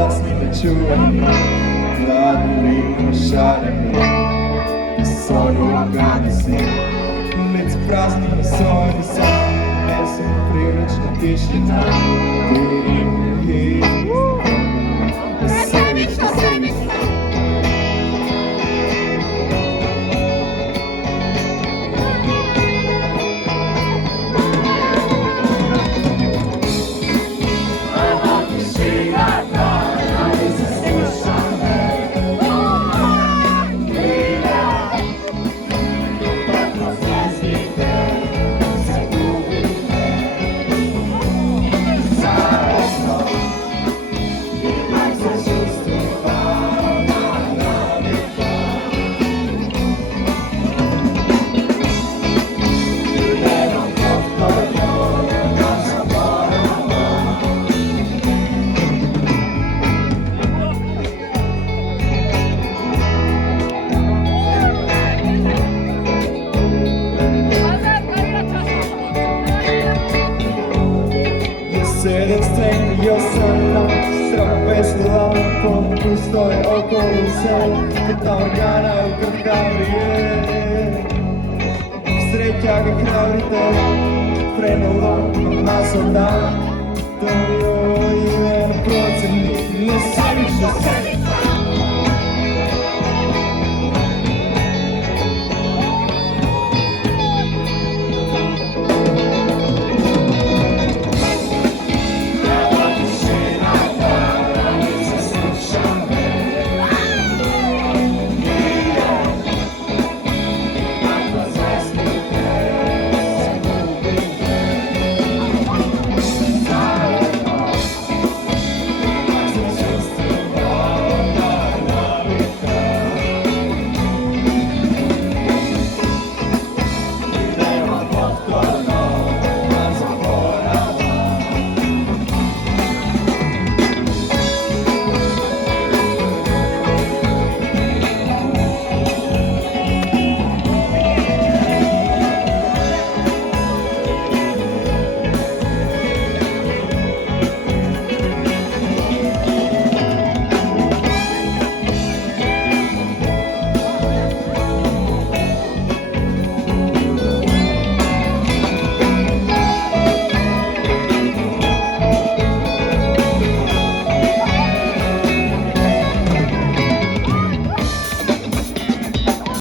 glasni nečuvani, gladni i šareni, svoju si. Lice prazni na svoj sam, nesem privečna tišina, ti sebična. Sedem steni osana, strapesila po pustoj okolice, ta organa u krhkavrije. Sreća ga hrabrite, prenulo maso dan, to je